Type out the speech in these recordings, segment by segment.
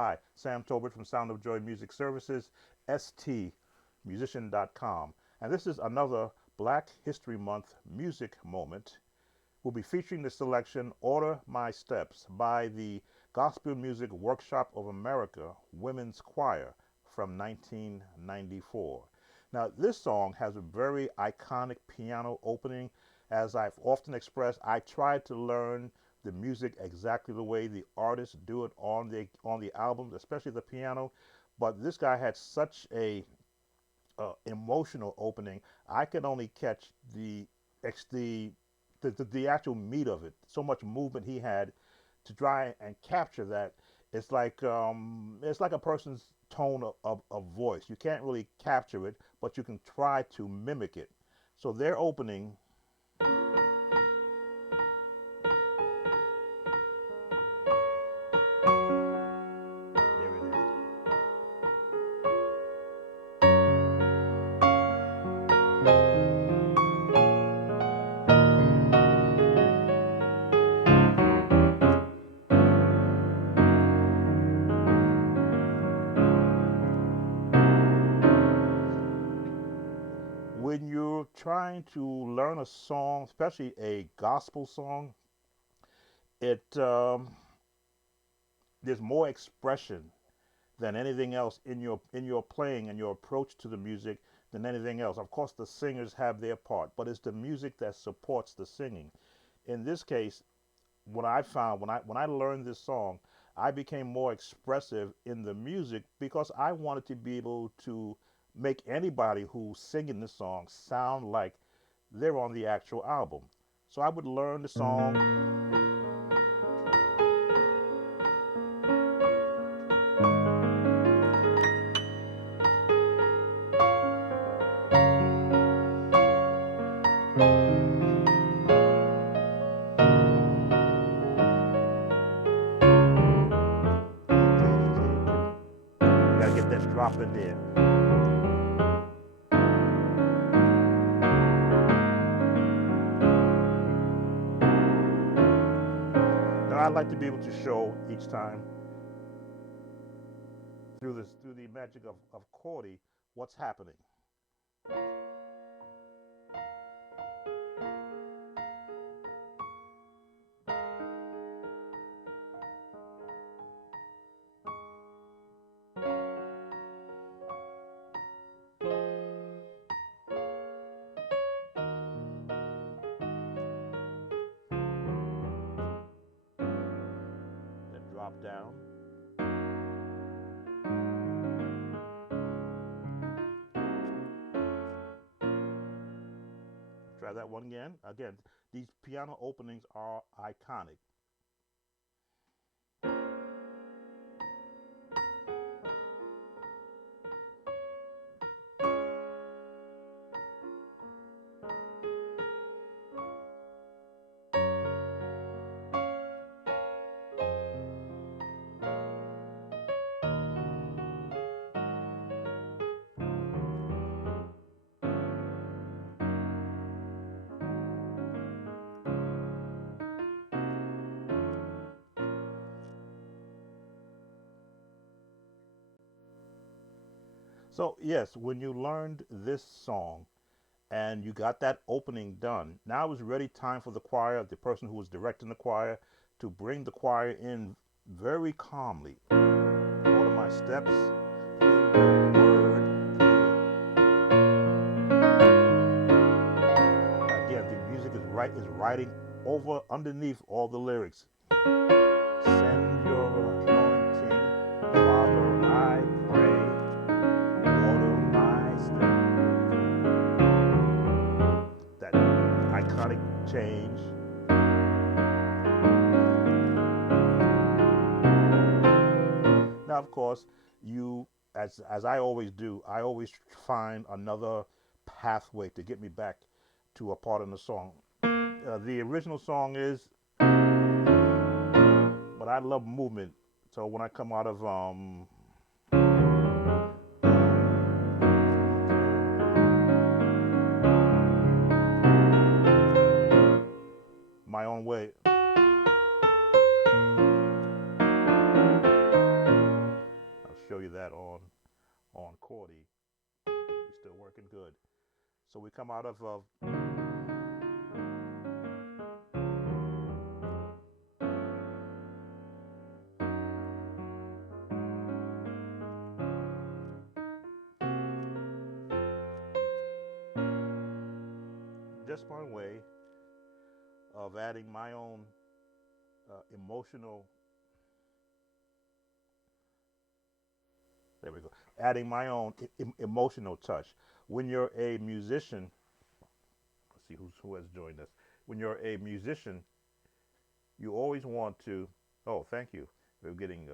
Hi, Sam Tolbert from Sound of Joy Music Services, stmusician.com. And this is another Black History Month music moment. We'll be featuring the selection Order My Steps by the Gospel Music Workshop of America Women's Choir from 1994. Now, this song has a very iconic piano opening. As I've often expressed, I tried to learn the music exactly the way the artists do it on the album, especially the piano. But this guy had such a emotional opening. I could only catch ex- the, the actual meat of it. So much movement he had to try and capture that. It's like a person's tone of voice. You can't really capture it, but you can try to mimic it. So their opening, there it is. When you're trying to learn a song, especially a gospel song, it there's more expression than anything else in your playing and your approach to the music than anything else. Of course, the singers have their part, but it's the music that supports the singing. In this case, what I found when I learned this song, I became more expressive in the music because I wanted to be able to make anybody who's singing this song sound like they're on the actual album. So I would learn the song, you gotta get that drop in there. Now I like to be able to show each time through the magic of Cordy what's happening. Then drop down. Try that one again. Again, these piano openings are iconic. So yes, when you learned this song and you got that opening done, now it was ready time for the choir, the person who was directing the choir, to bring the choir in very calmly. Order my steps in your word. Again, the music is writing over underneath all the lyrics. Send your anointing, Father, I pray. Order my steps. That iconic change. Now, of course, you, as I always do, I always find another pathway to get me back to a part in the song. The original song is, but I love movement. So when I come out of my own way, working good. So we come out of just one way of adding my own emotional. There we go. Adding my own emotional touch. When you're a musician, let's see who has joined us. When you're a musician, you always want to. Oh, thank you. We're getting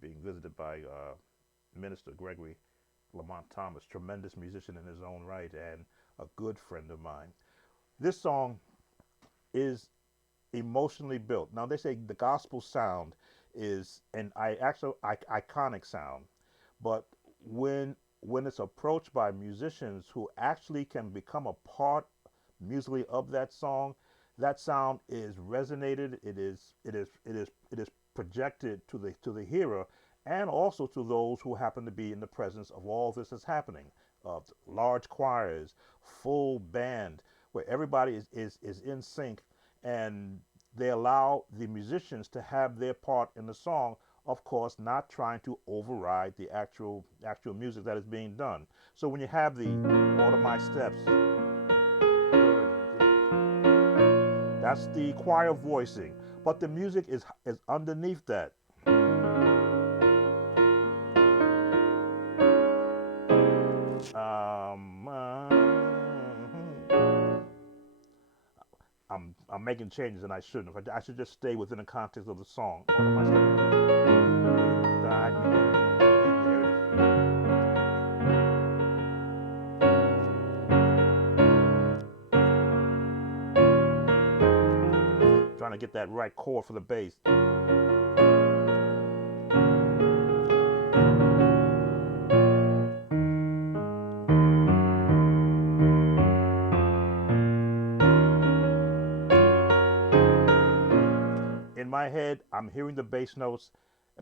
being visited by Minister Gregory Lamont Thomas, tremendous musician in his own right and a good friend of mine. This song is emotionally built. Now they say the gospel sound is an iconic sound, but when it's approached by musicians who actually can become a part musically of that sound is resonated. It is projected to the hearer and also to those who happen to be in the presence of all this is happening. Of large choirs, full band, where everybody is in sync, and they allow the musicians to have their part in the song, of course not trying to override the actual music that is being done. So when you have the Order My Steps, that's the choir voicing, but the music is underneath that. Um, uh, I'm making changes and I shouldn't. I should just stay within the context of the song. Order my steps. Trying to get that right chord for the bass. In my head, I'm hearing the bass notes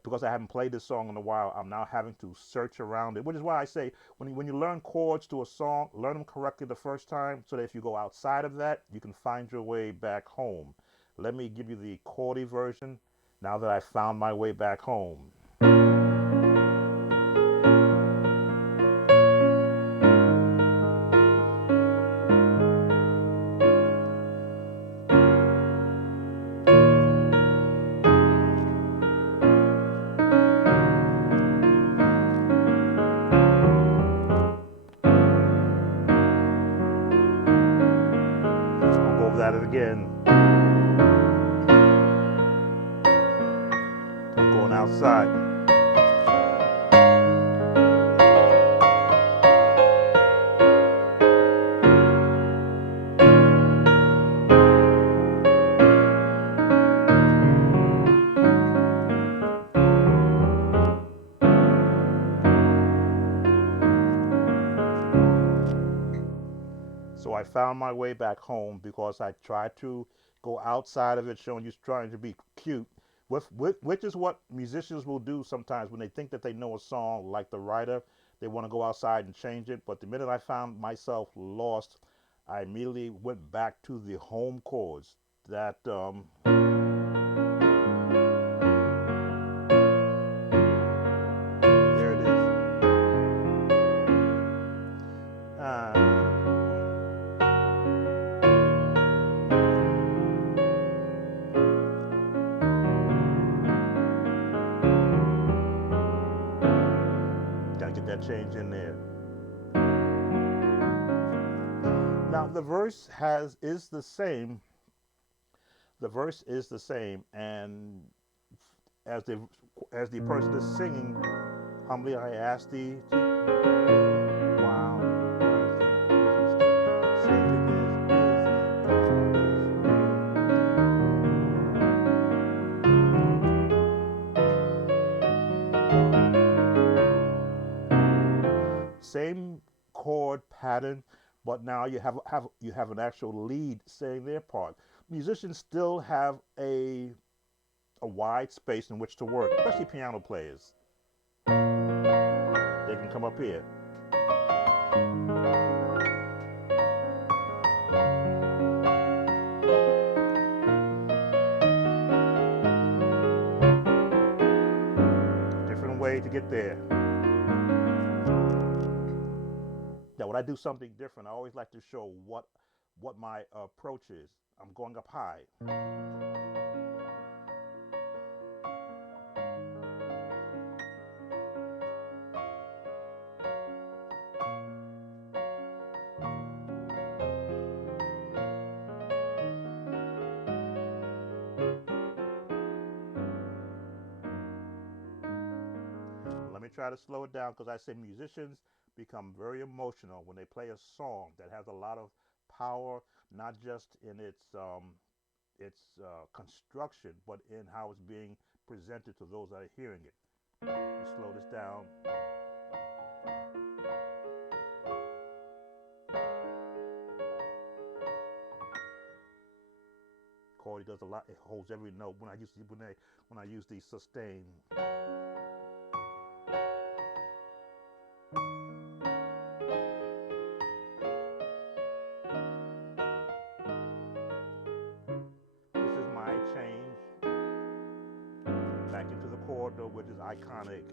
because I haven't played this song in a while. I'm now having to search around it, which is why I say when you learn chords to a song, learn them correctly the first time so that if you go outside of that, you can find your way back home. Let me give you the chordy version now that I found my way back home. I'll go over that again. I'm going outside. So I found my way back home because I tried to go outside of it, showing you trying to be cute, which is what musicians will do sometimes when they think that they know a song like the writer. They want to go outside and change it. But the minute I found myself lost, I immediately went back to the home chords. That there it is. Gotta get that change in there. Now the verse is the same. The verse is the same, and as the person is singing, humbly I ask thee to wow. Same chord pattern, but now you have an actual lead saying their part. Musicians still have a wide space in which to work, especially piano players. They can come up here. Different way to get there. Now, when I do something different, I always like to show what my approach is. I'm going up high. Let me try to slow it down because I say musicians become very emotional when they play a song that has a lot of power, not just in its construction, but in how it's being presented to those that are hearing it. You slow this down. Chord does a lot. It holds every note. When I use the sustain. This is my change back into the chord, though, which is iconic.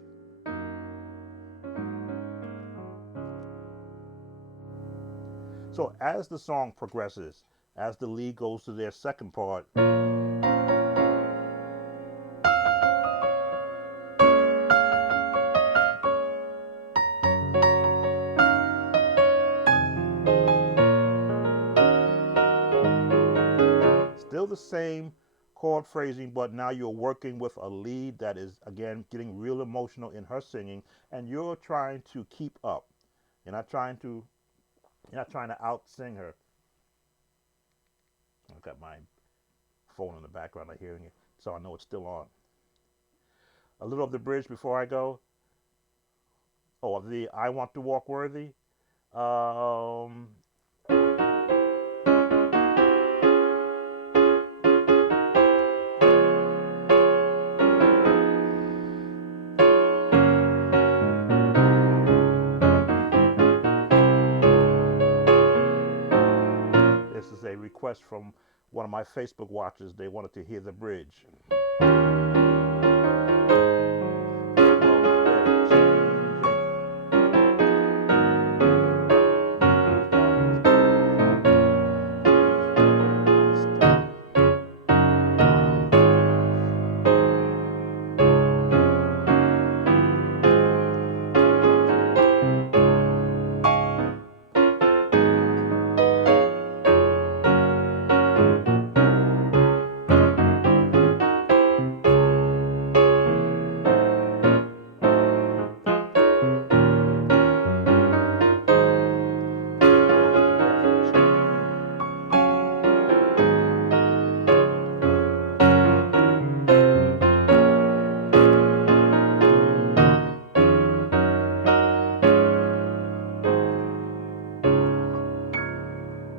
So as the song progresses, as the lead goes to their second part, still the same chord phrasing, but now you're working with a lead that is again getting real emotional in her singing, and you're trying to keep up. You're not trying to out sing her. I've got my phone in the background. I'm hearing it, so I know it's still on. A little of the bridge before I go. Oh, the I Want to Walk Worthy. Um, this is a request from one of my Facebook watchers. They wanted to hear the bridge.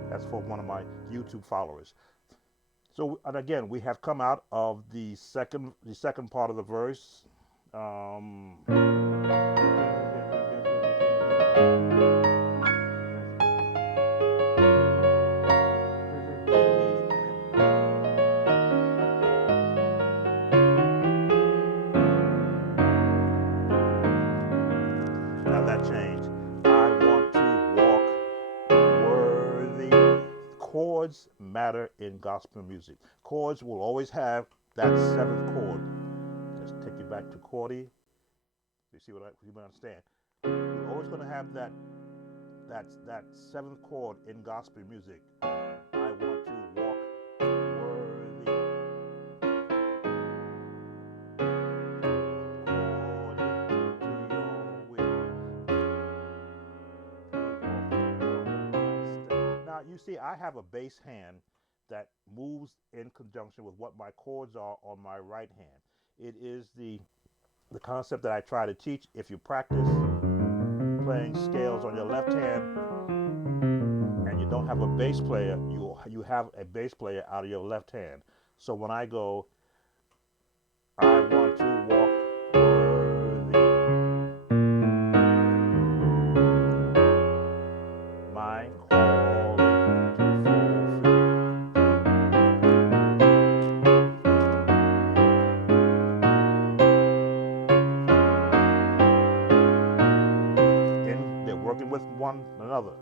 That's for one of my YouTube followers. So, and again, we have come out of the second part of the verse. Um, now that changed. I want to walk worthy. Chords matter in gospel music. Chords will always have that seventh chord. Just take you back to chordy. You see what you understand? You're always going to have that seventh chord in gospel music. I want to walk worthy. According to your will. Now you see, I have a bass hand that moves in conjunction with what my chords are on my right hand. It is the concept that I try to teach. If you practice playing scales on your left hand and you don't have a bass player, you have a bass player out of your left hand. So when I go, I want to walk worthy. another.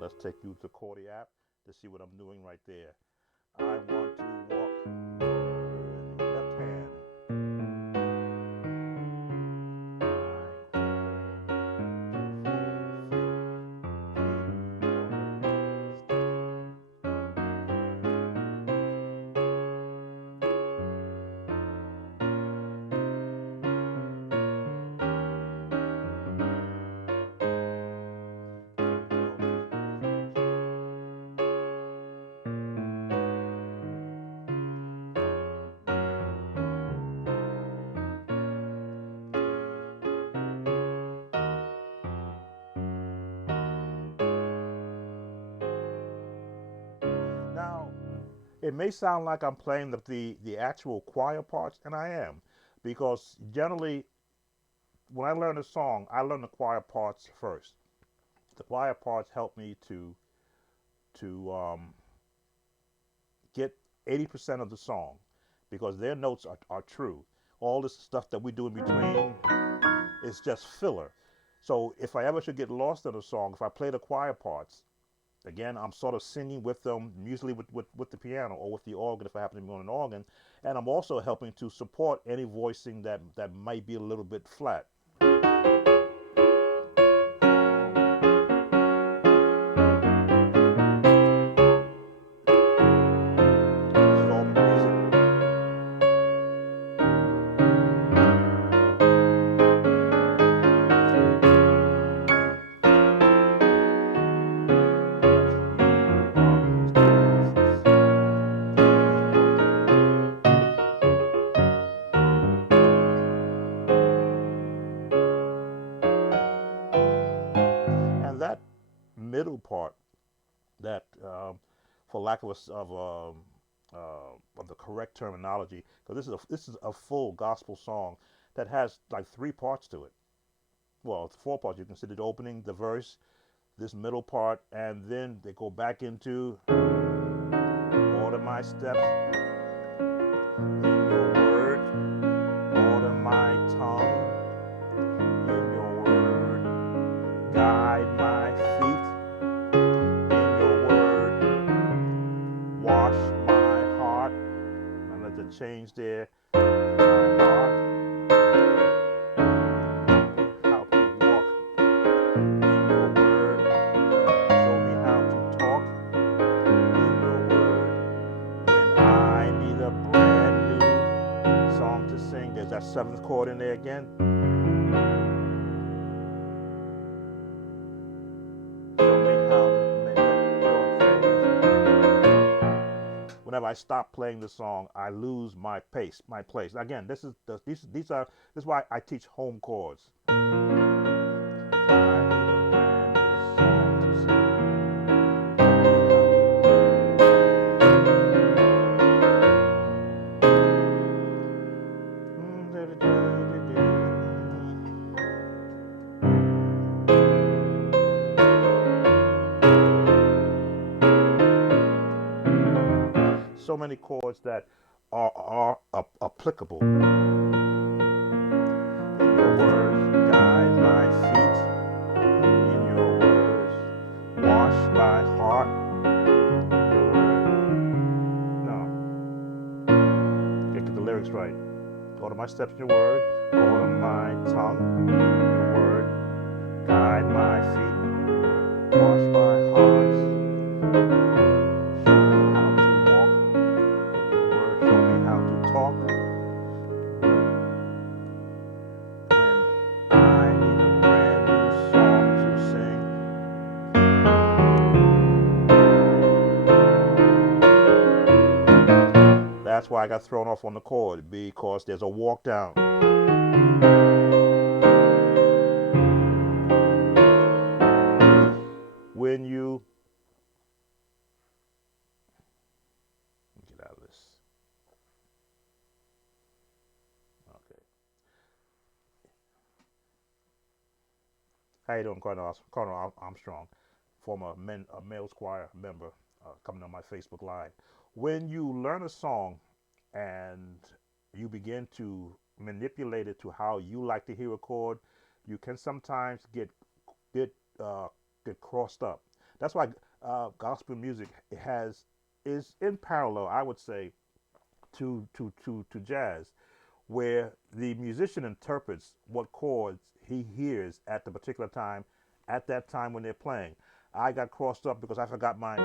Let's take you to Chord app to see what I'm doing right there. I want to walk left hand. Now, it may sound like I'm playing the actual choir parts, and I am, because generally when I learn a song, I learn the choir parts first. The choir parts help me to get 80% of the song because their notes are true. All this stuff that we do in between is just filler. So if I ever should get lost in a song, if I play the choir parts, again, I'm sort of singing with them, usually with the piano or with the organ if I happen to be on an organ. And I'm also helping to support any voicing that might be a little bit flat. And that middle part, that for lack of of the correct terminology, because this is a full gospel song that has like three parts to it. Well, it's four parts. You consider the opening, the verse, this middle part, and then they go back into order my steps in your word, order my tongue in your word, guide my feet in your word, wash my heart. And let the change there. My heart, help me walk in your word. Show me how to talk in your word. When I need a brand new song to sing, there's that seventh chord in there again. Show me how to make your things. Whenever I stop playing the song, I lose my pace, my place. Again, this is why I teach home chords. So many chords that are applicable. In your words, guide my feet. In your words, wash my heart. In your word, no. Get the lyrics right. Order my steps in your word. Order my tongue in your word. Guide my feet. Wash my heart. That's why I got thrown off on the chord, because there's a walk down. When you get out of this. Okay. How you doing, Colonel Armstrong, former male choir member, coming on my Facebook Live. When you learn a song and you begin to manipulate it to how you like to hear a chord, you can sometimes get uh, get crossed up. That's why gospel music has is in parallel, I would say, to jazz, where the musician interprets what chords he hears at the particular time, at that time when they're playing. I got crossed up because I forgot my.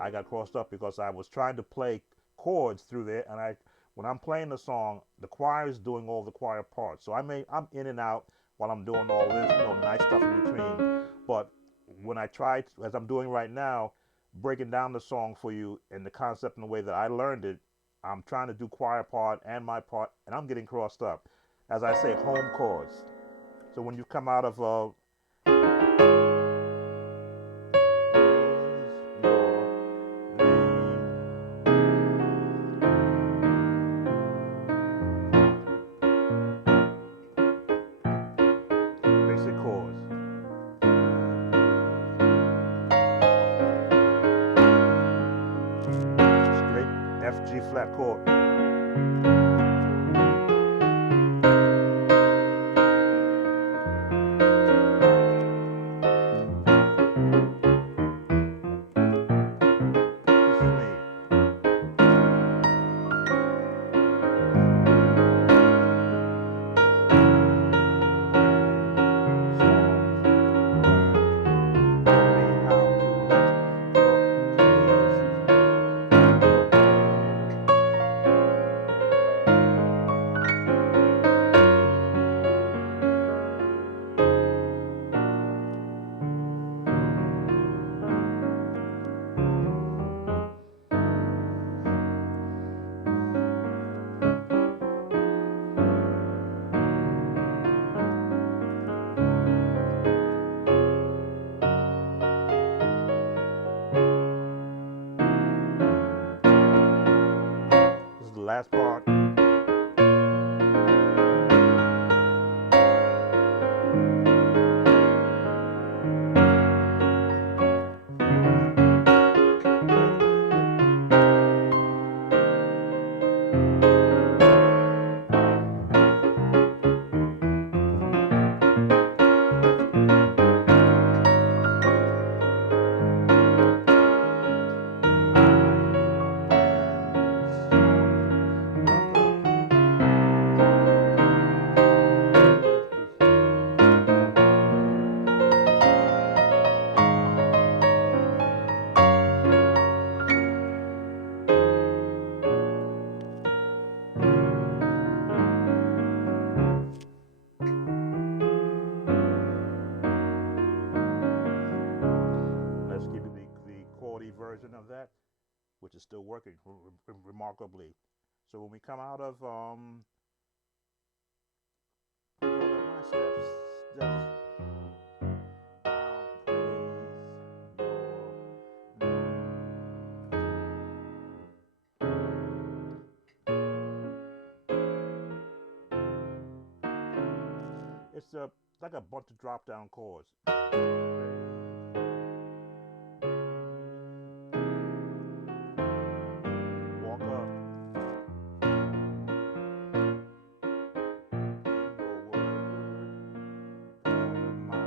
I got crossed up because I was trying to play chords through there, and when I'm playing the song, the choir is doing all the choir parts. So I'm in and out while I'm doing all this, nice stuff in between. But when I try, as I'm doing right now, breaking down the song for you and the concept in the way that I learned it, I'm trying to do choir part and my part, and I'm getting crossed up. As I say, home chords. So when you come out of basic chords, straight F G flat chord. This is me. This is the last part. Let's give you the chordy version of that, which is still working remarkably. So when we come out of my steps, it's like a bunch of drop down chords. Walk up. Your word on my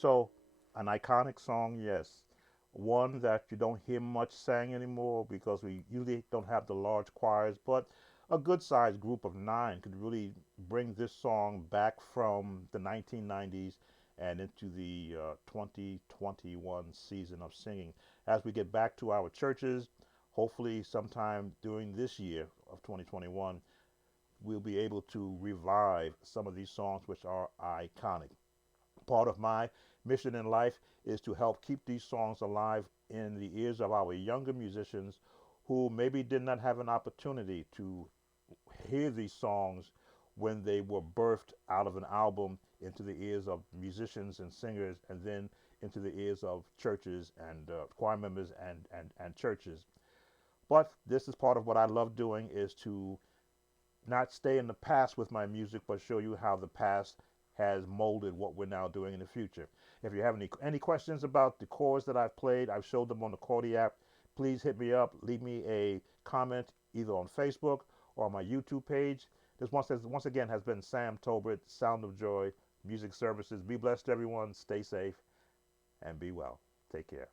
So, an iconic song, yes. One that you don't hear much sang anymore because we usually don't have the large choirs, but a good sized group of nine could really bring this song back from the 1990s and into the 2021 season of singing. As we get back to our churches, hopefully sometime during this year of 2021, we'll be able to revive some of these songs which are iconic. Part of my mission in life is to help keep these songs alive in the ears of our younger musicians who maybe did not have an opportunity to hear these songs when they were birthed out of an album into the ears of musicians and singers and then into the ears of churches and choir members and churches. But this is part of what I love doing is to not stay in the past with my music, but show you how the past has molded what we're now doing in the future. If you have any questions about the chords that I've played, I've showed them on the Chordy app. Please hit me up. Leave me a comment either on Facebook or on my YouTube page. This once again has been Sam Tolbert, Sound of Joy Music Services. Be blessed, everyone. Stay safe and be well. Take care.